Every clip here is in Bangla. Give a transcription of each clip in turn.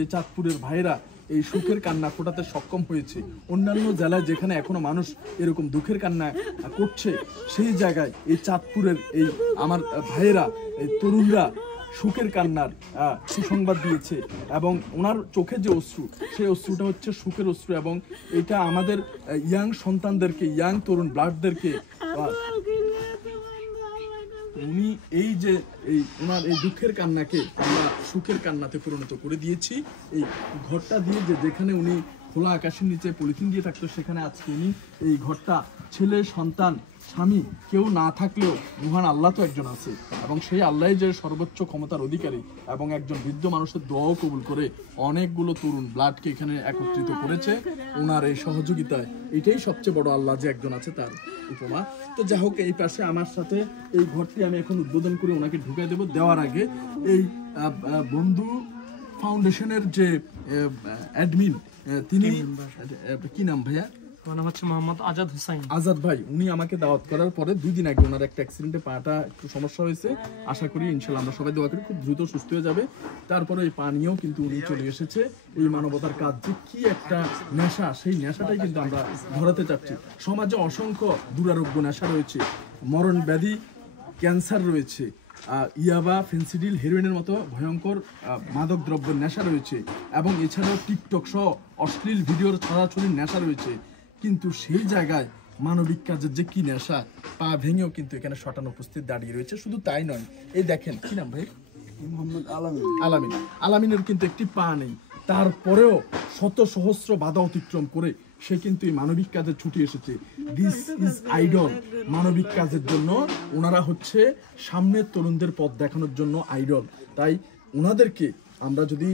এই চাঁদপুরের ভাইরা এই সুখের কান্না ফোটাতে সক্ষম হয়েছে। অন্যান্য জেলায় যেখানে এখনো মানুষ এরকম দুঃখের কান্না করছে, সেই জায়গায় এই চাঁদপুরের এই আমার ভাইয়েরা, এই তরুণরা সুখের কান্নার সুসংবাদ দিয়েছে এবং ওনার চোখে যে অশ্রু, সেই অশ্রুটা হচ্ছে সুখের অশ্রু এবং এটা আমাদের ইয়াং সন্তানদেরকে, ইয়াং তরুণ ব্লাডদেরকে উনি এই যে এই ওনার এই দুঃখের কান্নাকে আমরা সুখের কান্নাতে পরিণত করে দিয়েছি। এই ঘরটা দিয়ে যেখানে উনি খোলা আকাশের নিচে পলিথিন দিয়ে থাকতো, সেখানে আজকে উনি এই ঘরটা, ছেলে সন্তান স্বামী কেউ না থাকলেও মহান আল্লাহ তো একজন আছে এবং সেই আল্লাহ যে সর্বোচ্চ ক্ষমতার অধিকারী এবং একজন বৃদ্ধ মানুষের দোয়াও কবুল করে অনেকগুলো তরুণ ব্লাডকে এখানে একত্রিত করেছে ওনার এই সহযোগিতায়। এটাই সবচেয়ে বড় আল্লাহ যে একজন আছে তার উপমা। তো যাই হোক, এই পাশে আমার সাথে এই ঘরটি আমি এখন উদ্বোধন করে ওনাকে ঢুকাই দেবো। দেওয়ার আগে এই বন্ধু ফাউন্ডেশনের যে অ্যাডমিন, তিনি কি নাম ভাইয়া? নাম হচ্ছে মোহাম্মদ আজাদ হোসেন। আজাদ ভাই, উনি আমাকে দাওয়াত করার পরে 2 দিন আগে ওনার একটা অ্যাক্সিডেন্টে পাটা একটু সমস্যা হয়েছে। আশা করি ইনশাআল্লাহ আমরা সবাই দোয়া করি খুব দ্রুত সুস্থ হয়ে যাবে। তারপরে এই পা নিয়েও কিন্তু উনি চলে এসেছে। এই মানবতার কাজ যে কি একটা নেশা, সেই নেশাটাই কিন্তু আমরা ধরাতে চাচ্ছি। সমাজে অসংখ্য দুরারোগ্য নেশা রয়েছে, মরণ ব্যাধি, ক্যান্সার রয়েছে, ইয়াবা, ফেন্সিডিল, হেরোইনের মতো ভয়ঙ্কর মাদক দ্রব্যের নেশা রয়েছে এবং এছাড়াও টিকটক সহ অশ্লীল ভিডিওর ছড়াছড়ির নেশা রয়েছে। কিন্তু সেই জায়গায় মানবিক কাজের যে কি নেশা, পা ভেঙেও কিন্তু এখানে শটান উপস্থিত দাঁড়িয়ে রয়েছে। শুধু তাই নয়, এই দেখেন, কি নাম ভাই? মোহাম্মদ আলামিন। আলামিন। আলামিনের কিন্তু একটি পা নেই, তারপরেও শত সহস্র বাধা অতিক্রম করে সে কিন্তু এই মানবিক কাজে ছুটে এসেছে। This is idol. মানবিক কাজের জন্য ওনারা হচ্ছে সামনের তরুণদের পথ দেখানোর জন্য আইডল। তাই ওনাদেরকে আমরা যদি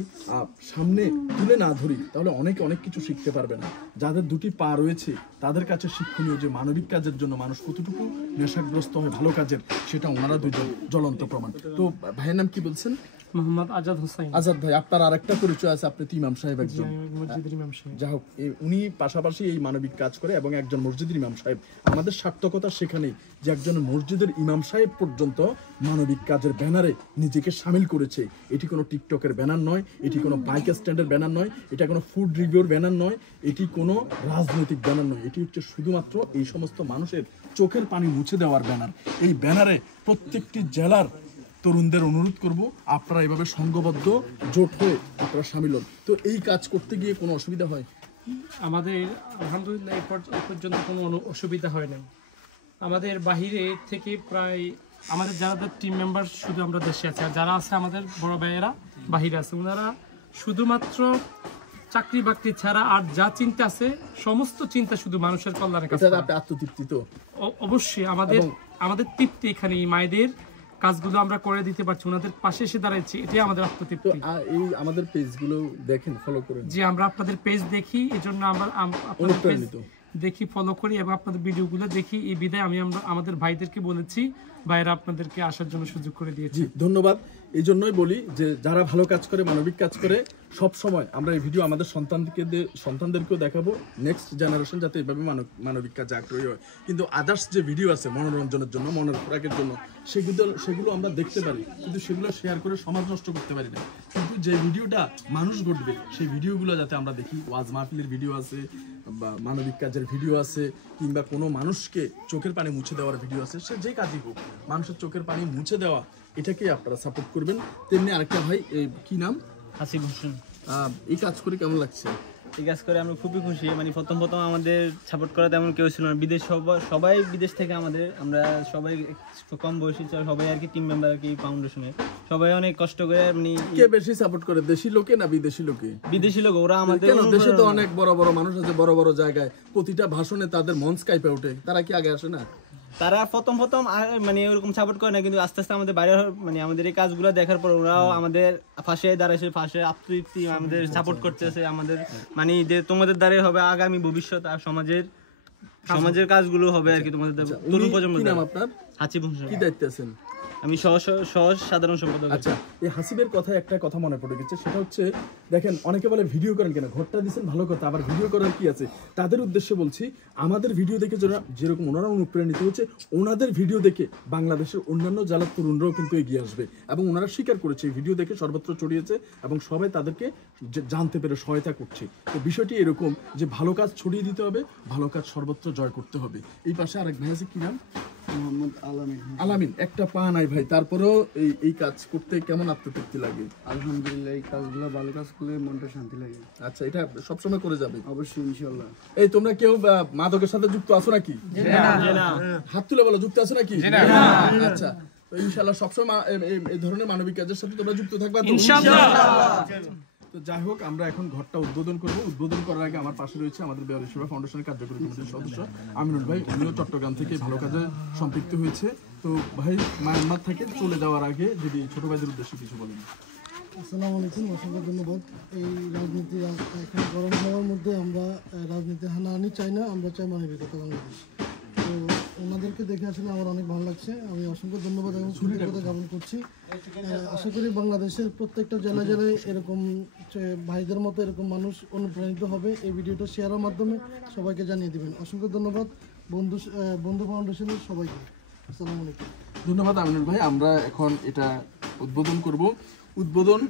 সামনে তুলে না ধরি তাহলে অনেক কিছু শিখতে পারবে না। যাদের 2টি পা রয়েছে তাদের কাছে শিক্ষণীয় যে মানবিক কাজের জন্য মানুষ কতটুকু নেশাগ্রস্ত হয় ভালো কাজের, সেটা ওনারা 2 জন জ্বলন্ত প্রমাণ। তো ভাইয়ের নাম কি বলছেন? মোহাম্মদ আজাদ হোসেন। আজাদ ভাই, আপনার আরেকটা পরিচয় আছে, আপনি তো ইমাম সাহেব একজন। মসজিদের ইমাম সাহেব। যাই হোক, উনি পাশাপাশি এই মানবিক কাজ করে এবং একজন মসজিদের ইমাম সাহেব। আমাদের সার্থকতা সেখানেই যে একজন মসজিদের ইমাম সাহেব পর্যন্ত মানবিক কাজের ব্যানারে নিজেকে সামিল করেছে। এটি কোনো টিকটকের ব্যানার নয়, এটি কোনো বাইক স্ট্যান্ডের ব্যানার নয়, এটা কোনো ফুড রিভিউর ব্যানার নয়, এটি কোনো রাজনৈতিক ব্যানার নয়। এটি হচ্ছে শুধুমাত্র এই সমস্ত মানুষের চোখের পানি মুছে দেওয়ার ব্যানার। এই ব্যানারে প্রত্যেকটি জেলার তরুণদের অনুরোধ করব, আপনারা এভাবে সংঘবদ্ধ জোট হয়ে আপনারা সামিল হন। তো এই কাজ করতে গিয়ে কোনো অসুবিধা হয়? আমাদের আলহামদুলিল্লাহ এই পর্যন্ত কোনো অসুবিধা হয় না। আমাদের বাহিরে থেকে প্রায় আমাদের যারা টিম মেম্বার শুধু আমরা দেশে আছি, আর যারা আছে আমাদের বড় ভাইয়েরা বাহিরে আছে, ওনারা শুধুমাত্র চাকরি বাকরি ছাড়া আর যা চিন্তা আছে সমস্ত চিন্তা শুধু মানুষের কল্যাণের কাছে। আত্মতৃপ্তি তো অবশ্যই আমাদের তৃপ্তি এখানে মায়েদের কাজগুলো আমরা করে দিতে পারছি, ওনাদের পাশে এসে দাঁড়াচ্ছি, এটাই আমাদের আত্মতৃপ্তি। এই আমাদের পেজগুলো দেখেন, ফলো করেন। জি, আমরা আপনাদের পেজ দেখি, এজন্য আমরা আপনাদের পেজ দেখি, ফলো করি এবং আপনাদের ভিডিওগুলো দেখি। এই বিদায় আমি আমাদের ভাইদেরকে বলেছি, ভাইরা আপনাদেরকে আসার জন্য সুযোগ করে দিয়েছি। ধন্যবাদ। এই জন্যই বলি যে যারা ভালো কাজ করে, মানবিক কাজ করে, সব সময় আমরা এই ভিডিও আমাদের সন্তানদেরকেও দেখাবো, নেক্সট জেনারেশন যাতে এইভাবে মানবিক কাজে আগ্রহী হয়। কিন্তু আদার্স যে ভিডিও আছে মনোরঞ্জনের জন্য, মনের খোরাকের জন্য, সেগুলো আমরা দেখতে পারি, কিন্তু সেগুলো শেয়ার করে সমাজ নষ্ট করতে পারি না। কিন্তু যে ভিডিওটা মানুষ ঘটবে, সেই ভিডিওগুলো যাতে আমরা দেখি। ওয়াজ মাহফিলের ভিডিও আছে, বা মানবিক কাজের ভিডিও আছে, কিংবা কোনো মানুষকে চোখের পানি মুছে দেওয়ার ভিডিও আছে, সে যে কাজই হোক, মানুষের চোখের পানি মুছে দেওয়া, এটাকেই আপনারা সাপোর্ট করবেন। তেমনি আরেকটা ভাই, কি নাম? হাসিব হোসেন। এই কাজ করে কেমন লাগছে? এই কাজ করে আমরা খুবই খুশি। মানে প্রথম আমাদের সাপোর্ট করা তেমন কেউ ছিল না, বিদেশ সবাই বিদেশ থেকে আমরা সবাই কম বয়সী সবাই আর কি টিম মেম্বার আর কি ফাউন্ডেশনের সবাই অনেক কষ্ট করে। মানে কে বেশি সাপোর্ট করে, দেশি লোকে না বিদেশি লোকে? বিদেশি লোক। ওরা আমাদের দেশে তো অনেক বড় বড় মানুষ আছে, বড় বড় জায়গায় প্রতিটা ভাষণে তাদের মঞ্চ কাইপে ওঠে, তারা কি আগে আসে না? তারা প্রথম মানে এরকম সাপোর্ট করে না, কিন্তু আস্তে আস্তে আমাদের বাইরে মানে আমাদের এই কাজগুলো দেখার পর ওরাও আমাদের পাশে দাঁড়াইছে, পাশে আত্মতৃপ্তি আমাদের সাপোর্ট করতেছে। আমাদের মানে যে তোমাদের দ্বারা হবে আগামী ভবিষ্যৎ আর সমাজের কাজগুলো হবে আর কি তোমাদের তরুণ প্রজন্ম। কি নাম আপনার? হাসিব হোসেন। কি দায়িত্বে আছেন? আমি সহজ সাধারণ সম্পাদক। আচ্ছা, এই হাসিবের কথা একটা কথা মনে পড়ে গেছে, সেটা হচ্ছে দেখেন অনেকে বলে ভিডিও করেন কেন, ঘরটা দিচ্ছেন ভালো কথা, আবার ভিডিও করার কি আছে? তাদের উদ্দেশ্যে বলছি, আমাদের ভিডিও দেখে যারা যেরকম ওনারা অনুপ্রাণিত হচ্ছে, ওনাদের ভিডিও দেখে বাংলাদেশের অন্যান্য জেলার তরুণরাও কিন্তু এগিয়ে আসবে, এবং ওনারা স্বীকার করেছে এই ভিডিও দেখে সর্বত্র ছড়িয়েছে এবং সবাই তাদেরকে জানতে পেরে সহায়তা করছে। তো বিষয়টি এরকম যে ভালো কাজ ছড়িয়ে দিতে হবে, ভালো কাজ সর্বত্র জয় করতে হবে। এই পাশে আরেক ভাই আছে, কি নাম? মোহাম্মদ আলামিন। একটা পা নাই ভাই, তারপরেও এই কাজ করতে কেমন আত্মতৃপ্তি লাগে? আলহামদুলিল্লাহ, এই কাজগুলো ভালো কাজ করলে মনটা শান্তি লাগে। আচ্ছা, এটা সবসময় করে যাবে? অবশ্যই, ইনশাআল্লাহ। এই তোমরা কেউ মাদকের সাথে যুক্ত আছো নাকি? হাত তুলে বলো, যুক্ত আছো নাকি? আচ্ছা, তো ইনশাআল্লাহ সবসময় এই ধরনের মানবিক কাজের সাথে তোমরা যুক্ত থাকবা তো? ইনশাআল্লাহ। তো যাই হোক, আমরা এখন ঘরটা উদ্বোধন করব। উদ্বোধন করার আগে আমার পাশে রয়েছে আমাদের বেয়ারি সেবা ফাউন্ডেশনের কার্যকরী কমিটির সদস্য আমিনুল ভাই। উনিও চট্টগ্রাম থেকে ভালো কাজে সম্পৃক্ত হয়েছে। তো ভাই, মায়ানমার থেকে চলে যাওয়ার আগে যদি ছোট ভাইদের উদ্দেশ্যে কিছু বলেন। আসসালামু আলাইকুম, অসংখ্য ধন্যবাদ। এই রাজনীতি এখন গরম হওয়ার মধ্যে আমরা রাজনীতি হানাহানি চাই না, আমরা চাই মানবিকতা বাংলাদেশ। তো ওনাদেরকে দেখে আসলে আমার অনেক ভালো লাগছে। আমি অসংখ্য ধন্যবাদ এবং কৃতজ্ঞতা জ্ঞাপন করছি। আশা করি বাংলাদেশের প্রত্যেকটা জেলায় জেলায় এরকম ভাইদের মতো এরকম মানুষ অনুপ্রাণিত হবে। এই ভিডিওটা শেয়ারের মাধ্যমে সবাইকে জানিয়ে দেবেন। অসংখ্য ধন্যবাদ বন্ধু ফাউন্ডেশনের সবাইকে। আসসালামু আলাইকুম। ধন্যবাদ আমিনুল ভাই। আমরা এখন এটা উদ্বোধন করব। উদ্বোধন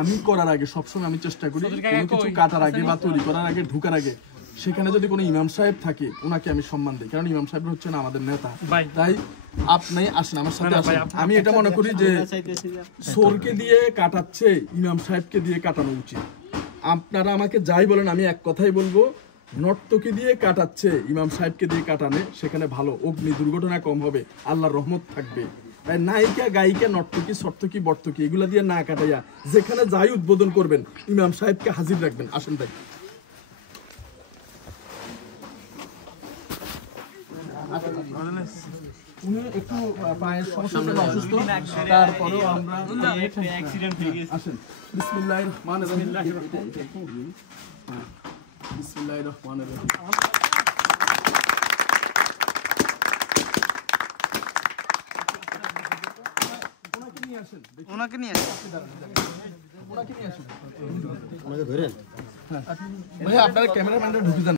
আমি করার আগে সবসময় আমি চেষ্টা করি কোনো কিছু কাটার আগে বা তৈরি করার আগে, ঢুকার আগে সেখানে যদি কোনো ইমাম সাহেব থাকে ওনাকে আমি সম্মান দিই, কারণ ইমাম সাহেব হচ্ছেন আমাদের নেতা। তাই আপনি আসেন আমার সাথে আসেন। আমি এটা মনে করি যে সোরকে দিয়ে কাটাচ্ছে ইমাম সাহেবকে দিয়ে কাটানো উচিত। আপনারা আমাকে যাই বলেন, আমি এক কথাই বলবো, নর্তকি দিয়ে কাটাচ্ছে ইমাম সাহেবকে দিয়ে কাটানে, সেখানে ভালো অগ্নি দুর্ঘটনা কম হবে, আল্লাহর রহমত থাকবে। তাই নায়িকা, গায়িকা, নর্তকী, সর্তকী, বর্তকী এগুলা দিয়ে না কাটাইয়া যেখানে যাই উদ্বোধন করবেন ইমাম সাহেবকে হাজির রাখবেন। আসেন তাই উনি একটু পায়ের সমস্যার জন্য অসুস্থ, তারপরেও আমরা আসেন। বিসমিল্লাহির রহমানির রহিম। বিসমিল্লাহির রহমানির রহিম। ওনাকে নিয়ে আসেন। ভাই, আপনারা ক্যামেরাম্যানটা ঢুকে যান।